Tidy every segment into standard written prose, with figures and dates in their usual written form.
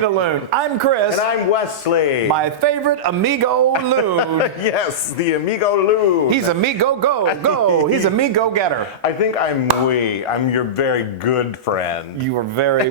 Cocina Loon. I'm Chris. And I'm Wesley. My favorite amigo Loon. Yes, the amigo Loon. He's amigo go. He's amigo getter. I think I'm your very good friend. You are very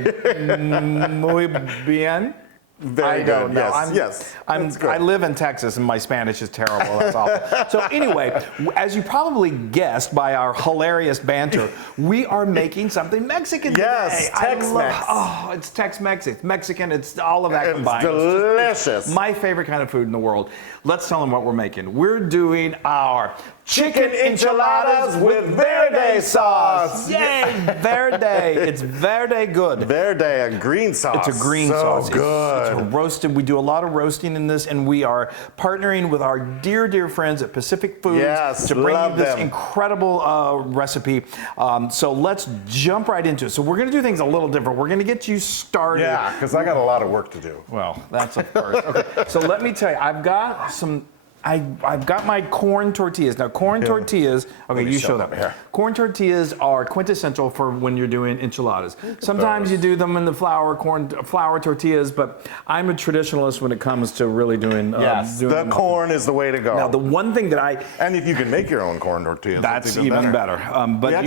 muy bien. Very I don't good. know. Yes. I live in Texas and my Spanish is terrible. That's awful. So anyway, as you probably guessed by our hilarious banter, we are making something Mexican today. Yes, Tex-Mex. Oh, it's Tex-Mex. It's Mexican. It's all of that combined. It's delicious. My favorite kind of food in the world. Let's tell them what we're making. We're doing our chicken enchiladas with verde sauce. Yay, verde. It's verde good. Verde, a green sauce. It's a green so sauce. Good. It's roasted. We do a lot of roasting in this, and we are partnering with our dear friends at Pacific Foods to bring you this incredible recipe. So let's jump right into it. So we're going to do things a little different. We're going to get you started. Yeah, because I got a lot of work to do. Well, that's a first. Okay, so let me tell you, I've got my corn tortillas. Now, corn tortillas, okay, you show them. Here. Corn tortillas are quintessential for when you're doing enchiladas. Sometimes you do them in the flour tortillas, but I'm a traditionalist when it comes to really doing the corn is the way to go. Now, the one thing that and if you can make your own corn tortillas, that's even better. But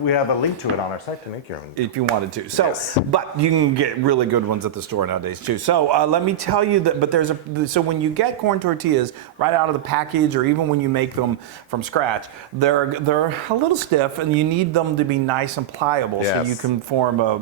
we have a link to it on our site to make your own. If you wanted to. So, but you can get really good ones at the store nowadays too. So let me tell you that, but so when you get corn tortillas right out of the package, or even when you make them from scratch, they're a little stiff, and you need them to be nice and pliable so you can form a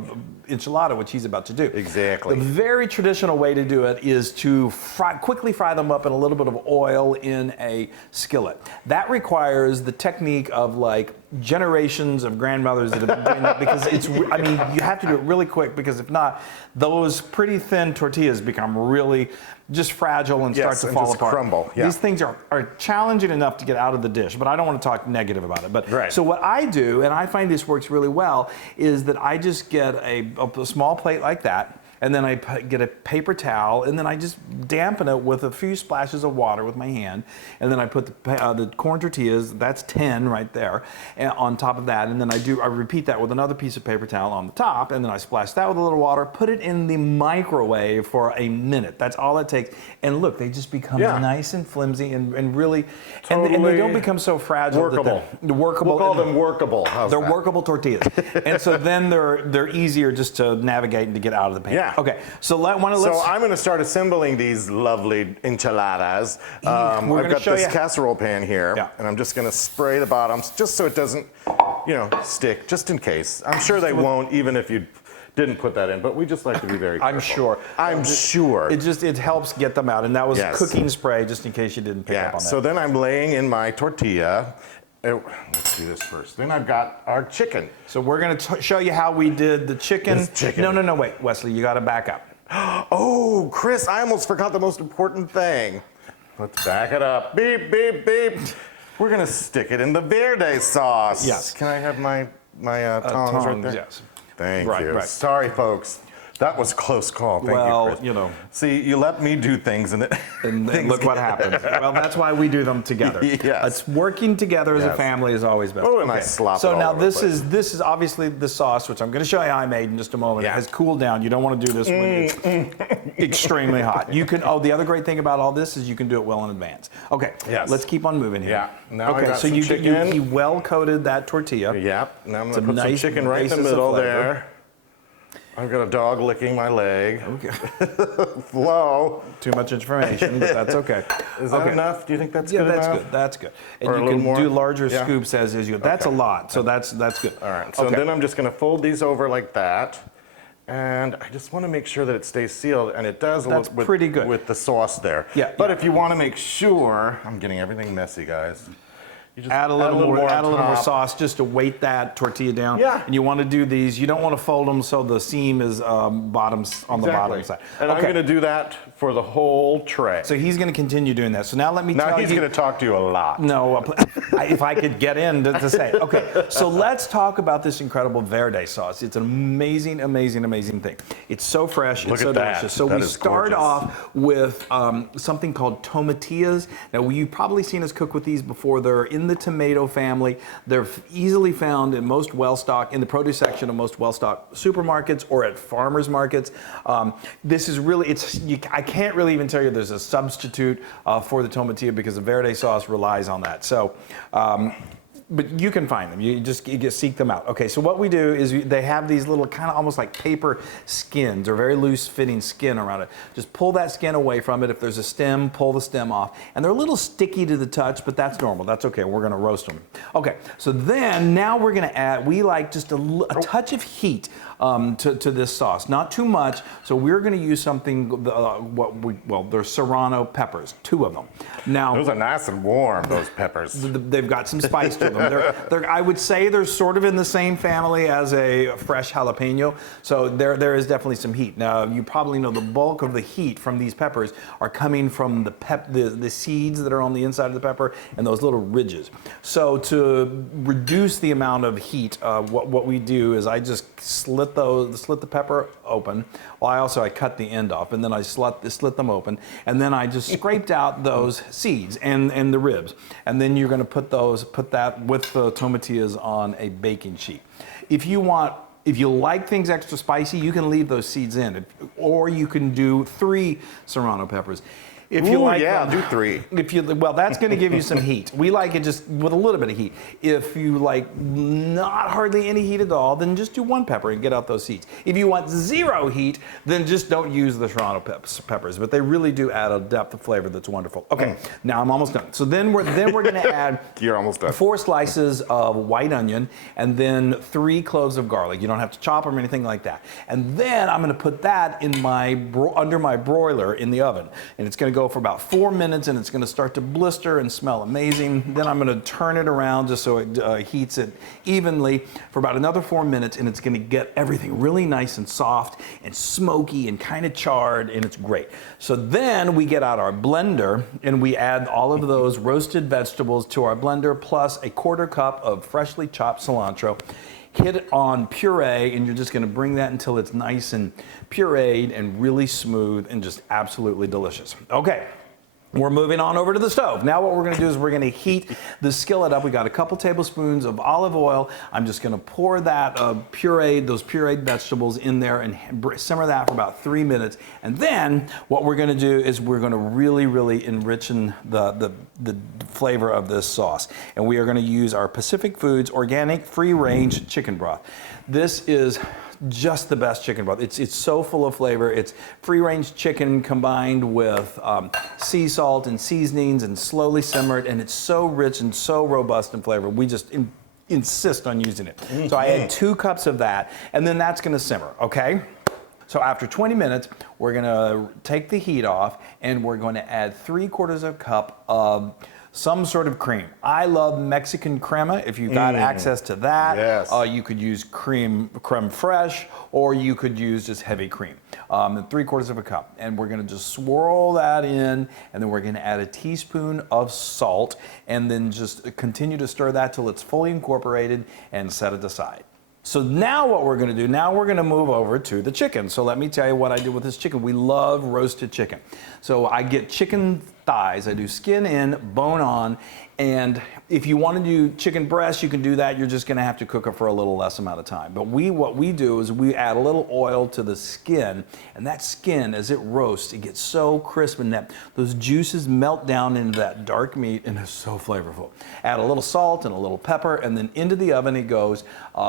enchilada, which he's about to do. Exactly. The very traditional way to do it is to quickly fry them up in a little bit of oil in a skillet. That requires the technique of like generations of grandmothers that have been doing that, because you have to do it really quick, because if not, those pretty thin tortillas become really just fragile and start to fall apart. Crumble. Yeah. These things are challenging enough to get out of the dish, but I don't want to talk negative about it. But so what I do, and I find this works really well, is that I just get a small plate like that, and then I get a paper towel, and then I just dampen it with a few splashes of water with my hand, and then I put the corn tortillas, that's 10 right there, on top of that, and then I repeat that with another piece of paper towel on the top, and then I splash that with a little water, put it in the microwave for a minute. That's all it takes. And look, they just become nice and flimsy and really, and they don't become so fragile. Workable. Workable. We'll call them workable. They're workable tortillas. And so then they're easier just to navigate and to get out of the pan. Yeah. Okay, so I'm going to start assembling these lovely enchiladas. I've got this casserole pan here, and I'm just going to spray the bottoms just so it doesn't, stick, just in case. I'm sure they won't, even if you didn't put that in, but we just like to be very careful. I'm sure. It helps get them out, and that was cooking spray, just in case you didn't pick up on that. So then I'm laying in my tortilla. Let's do this first. Then I've got our chicken. So we're going to show you how we did the chicken. No, wait, Wesley, you got to back up. Oh, Chris, I almost forgot the most important thing. Let's back it up. Beep, beep, beep. We're going to stick it in the verde sauce. Yes. Can I have my tongs right there? Yes. Thank you. Right. Sorry, folks. That was a close call. Thank you, Chris. See, you let me do things, and look what happens. Well, that's why we do them together. It's working together as a family is always best. Oh, and I slop it So all now over this the place. is obviously the sauce, which I'm going to show you how I made in just a moment. It has cooled down. You don't want to do this when it's extremely hot. You can. Oh, the other great thing about all this is you can do it well in advance. Okay. Yes. Let's keep on moving here. Yeah. Now okay. So you well coated that tortilla. Yep. Now I'm going to put some chicken right in the middle there. I've got a dog licking my leg. Okay. Flow. Too much information, but that's okay. Is that enough? Do you think that's good enough? Yeah, that's good. And or you can do larger scoops as you go. That's a lot, so that's good. All right, so then I'm just going to fold these over like that. And I just want to make sure that it stays sealed, and it does look pretty good with the sauce there. Yeah. But if you want to make sure, I'm getting everything messy, guys. You just add a little more sauce just to weight that tortilla down. Yeah. And you want to do these. You don't want to fold them so the seam is on the bottom side. And I'm going to do that for the whole tray. So he's going to continue doing that. So now let me tell you. Now he's going to talk to you a lot. No, if I could get in to say. Okay, so let's talk about this incredible verde sauce. It's an amazing, amazing, amazing thing. It's so fresh. It's so delicious. So we start off with something called tomatillas. Now, you've probably seen us cook with these before. They're in the tomato family. They're easily found in most well-stocked, in the produce section of most well-stocked supermarkets or at farmers markets. This is really, I can't really even tell you there's a substitute for the tomatillo because the verde sauce relies on that. So, but you can find them. You just seek them out. Okay, so what we do is they have these little kind of almost like paper skins or very loose fitting skin around it. Just pull that skin away from it. If there's a stem, pull the stem off. And they're a little sticky to the touch, but that's normal. That's okay. We're going to roast them. Okay, so then now we're going to add, we like just a touch of heat to this sauce. Not too much. So we're going to use something, they're serrano peppers, 2 of them. Now, those are nice and warm, those peppers. They've got some spice to them. I would say they're sort of in the same family as a fresh jalapeno, so there is definitely some heat. Now, you probably know the bulk of the heat from these peppers are coming from the seeds that are on the inside of the pepper and those little ridges. So to reduce the amount of heat, what we do is I just slit the pepper open. Well, I cut the end off, and then I slit them open, and then I just scraped out those seeds and the ribs, and then you're going to put that with the tomatillas on a baking sheet. If you like things extra spicy, you can leave those seeds in, or you can do 3 serrano peppers. If you like, do 3. Well, that's going to give you some heat. We like it just with a little bit of heat. If you like not hardly any heat at all, then just do 1 pepper and get out those seeds. If you want 0 heat, then just don't use the serrano peppers. But they really do add a depth of flavor that's wonderful. Okay, now I'm almost done. So then we're going to add You're almost done. 4 slices of white onion and then 3 cloves of garlic. You don't have to chop them or anything like that. And then I'm going to put that in under my broiler in the oven, and it's going to go for about 4 minutes, and it's going to start to blister and smell amazing. Then I'm going to turn it around just so it heats it evenly for about another 4 minutes, and it's going to get everything really nice and soft and smoky and kind of charred, and it's great. So then we get out our blender and we add all of those roasted vegetables to our blender plus a 1/4 cup of freshly chopped cilantro. Hit it on puree, and you're just going to bring that until it's nice and pureed and really smooth and just absolutely delicious. Okay. We're moving on over to the stove. Now what we're going to do is we're going to heat the skillet up. We got a couple tablespoons of olive oil. I'm just going to pour that those pureed vegetables in there and simmer that for about 3 minutes. And then what we're going to do is we're going to really, really enrich the flavor of this sauce. And we are going to use our Pacific Foods organic free-range chicken broth. This is just the best chicken broth. It's so full of flavor. It's free-range chicken combined with sea salt and seasonings and slowly simmered, and it's so rich and so robust in flavor. We just insist on using it. So I add 2 cups of that, and then that's going to simmer, okay? So after 20 minutes, we're going to take the heat off, and we're going to add 3/4 cup of some sort of cream. I love Mexican crema. If you've got access to that, yes. You could use creme fraiche, or you could use just heavy cream. 3/4 cup. And we're gonna just swirl that in, and then we're gonna add a teaspoon of salt, and then just continue to stir that till it's fully incorporated and set it aside. So now what we're going to do, now we're going to move over to the chicken. So let me tell you what I do with this chicken. We love roasted chicken. So I get chicken thighs. I do skin in, bone on. And if you want to do chicken breast, you can do that. You're just going to have to cook it for a little less amount of time. But what we do is we add a little oil to the skin. And that skin, as it roasts, it gets so crisp, and those juices melt down into that dark meat, and it's so flavorful. Add a little salt and a little pepper, and then into the oven it goes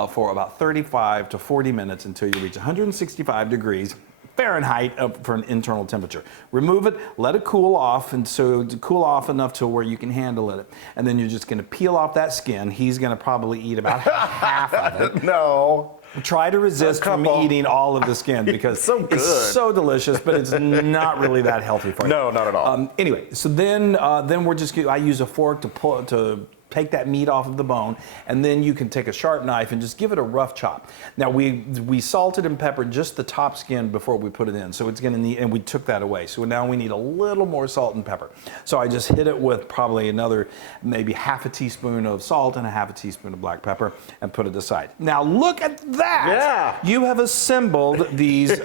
for about 35 to 40 minutes until you reach 165 degrees Fahrenheit for an internal temperature. Remove it, let it cool off, and so to cool off enough to where you can handle it. And then you're just going to peel off that skin. He's going to probably eat about half of it. No. Try to resist from eating all of the skin because it's so delicious, but it's not really that healthy for you. No, not at all. Anyway, so then we're just I use a fork to take that meat off of the bone, and then you can take a sharp knife and just give it a rough chop. Now we salted and peppered just the top skin before we put it in, so it's going to need, and we took that away. So now we need a little more salt and pepper. So I just hit it with probably another maybe half a teaspoon of salt and a half a teaspoon of black pepper and put it aside. Now look at that! Yeah. You have assembled these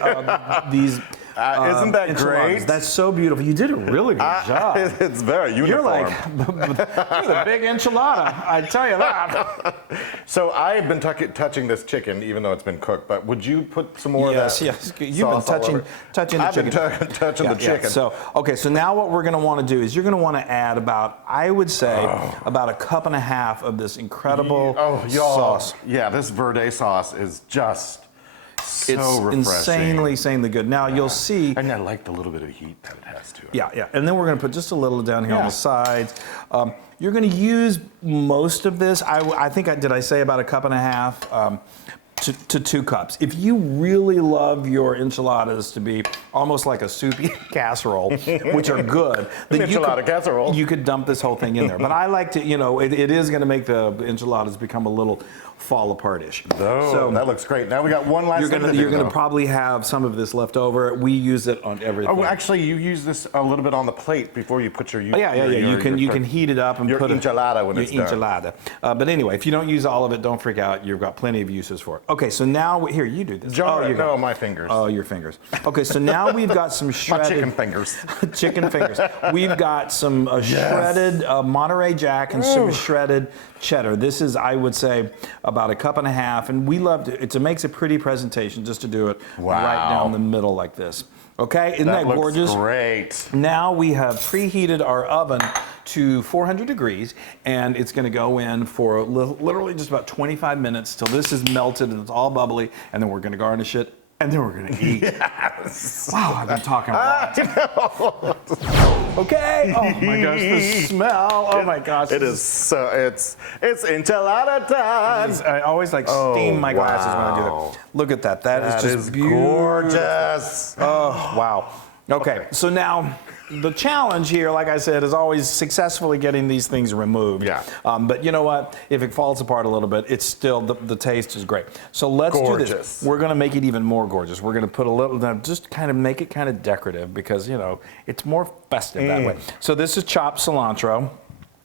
Isn't that enchiladas. great? That's so beautiful. You did a really good job. It's very uniform. You're like, you're the big enchilada, I tell you that. So I've been touching this chicken, even though it's been cooked, but would you put some more of that? Yes. You've been touching the chicken. I've been touching the chicken. So, okay, so now what we're going to want to do is you're going to want to add about, I would say, about a cup and a half of this incredible sauce. Yeah, this verde sauce is just so refreshing. Insanely good. Now you'll see. And I like the little bit of heat that it has to it. Yeah. And then we're going to put just a little down here on the sides. You're going to use most of this. I think did I say about a cup and a half to 2 cups. If you really love your enchiladas to be almost like a soupy casserole, which are good, then you could dump this whole thing in there. But I like to, it is going to make the enchiladas become a little fall apart-ish. Oh, so that looks great. Now we got one last thing to do. You're going to probably have some of this left over. We use it on everything. Oh, actually, you use this a little bit on the plate before you put your. You can heat it up and put enchilada when it's done. Enchilada. But anyway, if you don't use all of it, don't freak out. You've got plenty of uses for it. Okay, so now here you do this. No, my fingers. Oh, your fingers. Okay, so now we've got some shredded chicken fingers. Chicken fingers. We've got some shredded Monterey Jack and some shredded cheddar. This is, I would say, about a cup and a half, and we love it. It makes a pretty presentation just to do it right down the middle like this. Okay, isn't that gorgeous? Great. Now we have preheated our oven to 400 degrees, and it's going to go in for literally just about 25 minutes till this is melted and it's all bubbly, and then we're going to garnish it. And then we're going to eat. Yes. Wow, I've been talking a lot. Okay. Oh my gosh, the smell. Oh my gosh. It is so, it's enchilada time. I always steam my glasses when I do that. Look at that. That is just beautiful. Gorgeous. Oh, wow. Okay, so now the challenge here, like I said, is always successfully getting these things removed. Yeah. But you know what? If it falls apart a little bit, it's still, the taste is great. So let's do this. We're going to make it even more gorgeous. We're going to put a little, just kind of make it kind of decorative because, it's more festive that way. So this is chopped cilantro.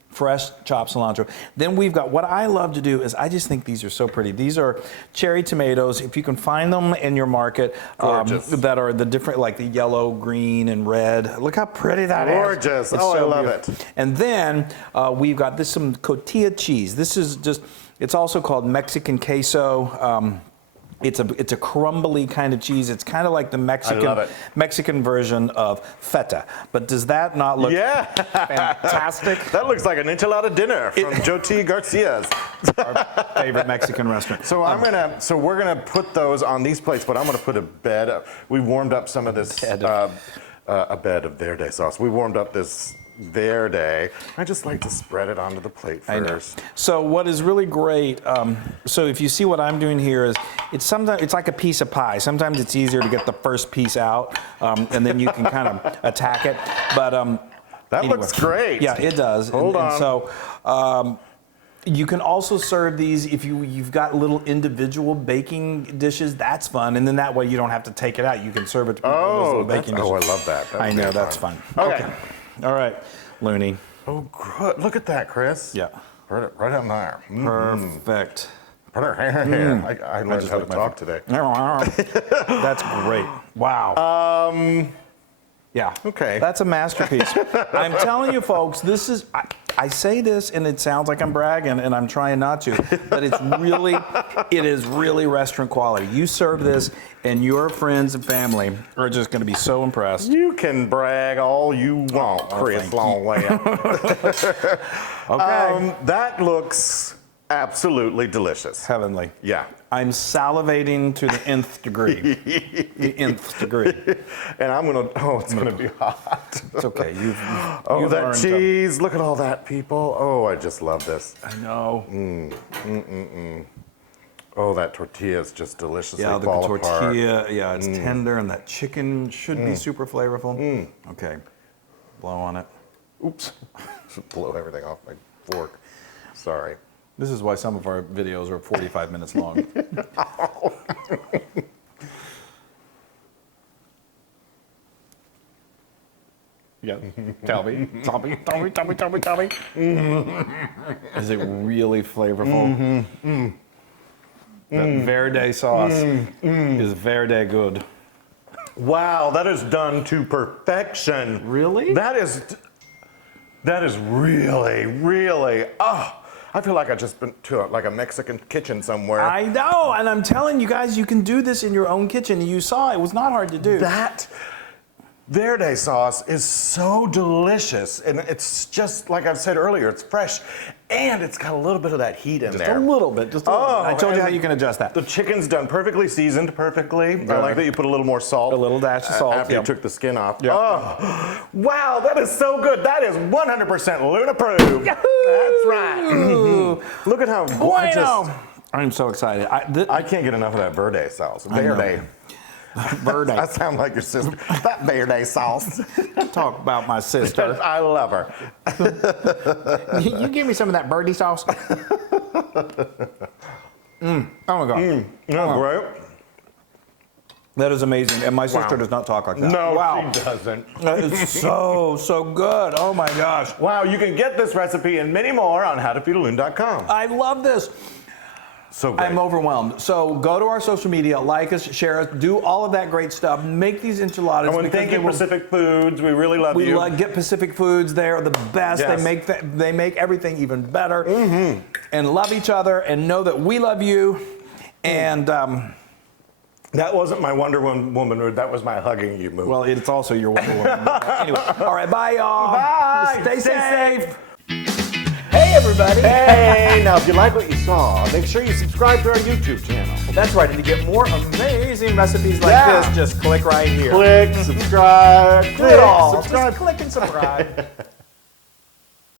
Fresh chopped cilantro. Then we've got, what I love to do is, I just think these are so pretty. These are cherry tomatoes. If you can find them in your market, that are the different, like the yellow, green, and red. Look how pretty that is. Gorgeous. It's so I love beautiful. it. And then we've got some tortilla cheese. This is just, it's also called Mexican queso. It's a crumbly kind of cheese. It's kind of like the Mexican version of feta. But does that not look fantastic? That looks like an enchilada dinner from Tortilla Garcia's. Our favorite Mexican restaurant. So we're gonna put those on these plates, but I'm gonna put a bed. We warmed up some of this a bed of verde sauce. We warmed up this verde. I just like to spread it onto the plate first. So what is really great, so if you see what I'm doing here is, it's like a piece of pie. Sometimes it's easier to get the first piece out, and then you can kind of attack it. But that looks great. Yeah, it does. Hold on. And so you can also serve these if you've got little individual baking dishes. That's fun, and then that way you don't have to take it out. You can serve it to people in those little baking dishes. Oh, I love that. I know, that's fun. Okay. All right, Looney. Oh, good. Look at that, Chris. Yeah. Right on there. Perfect. I learned how to talk today. That's great. Wow. Yeah. Okay. That's a masterpiece. I'm telling you, folks, this is, I say this and it sounds like I'm bragging and I'm trying not to, but it is really restaurant quality. You serve this and your friends and family are just going to be so impressed. You can brag all you want, Chris Longway. Okay. That looks absolutely delicious. Heavenly. Yeah. I'm salivating to the nth degree. The nth degree. And it's gonna be hot. It's okay. You've that cheese. Look at all that, people. Oh, I just love this. I know. Oh, that tortilla is just deliciously the tortilla, it's tender, and that chicken should be super flavorful. Okay. Blow on it. Oops. Blow everything off my fork. Sorry. This is why some of our videos are 45 minutes long. Yeah, tell me. Is it really flavorful? That verde sauce is verde good. Wow, that is done to perfection. Really? That is really, really, I feel like I just been to like a Mexican kitchen somewhere. I know, and I'm telling you guys, you can do this in your own kitchen. You saw it was not hard to do. That Verde sauce is so delicious, and it's just like I've said earlier, it's fresh, and it's got a little bit of that heat in there. Just a little bit. I told you how you can adjust that. The chicken's done perfectly, seasoned perfectly. I like that you put a little more salt. A little dash of salt. After you took the skin off. Yep. Oh, wow, that is so good. That is 100% Loon approved. That's right. Look at how gorgeous. I'm so excited. I can't get enough of that Verde sauce. Verde. Verde. I sound like your sister. That Verde sauce. Talk about my sister. I love her. You give me some of that birdie sauce. Oh my God. Great. That is amazing. And my sister does not talk like that. No, she doesn't. That is so good. Oh my gosh. Wow, you can get this recipe and many more on howtofeedaloon.com. I love this. So great. I'm overwhelmed. So go to our social media, like us, share us, do all of that great stuff. Make these enchiladas. I want to thank you, Pacific Foods. We really love you. We get Pacific Foods. They are the best. Yes. They make everything even better. And love each other and know that we love you. And that wasn't my Wonder Woman mood. That was my hugging you mood. well, it's also your Wonder Woman. Anyway, all right, bye y'all. Bye. Stay safe. Hey everybody! Hey, now if you like what you saw, make sure you subscribe to our YouTube channel. That's right, and to get more amazing recipes like this, just click right here. Click, subscribe, Do it all. subscribe. Just click and subscribe.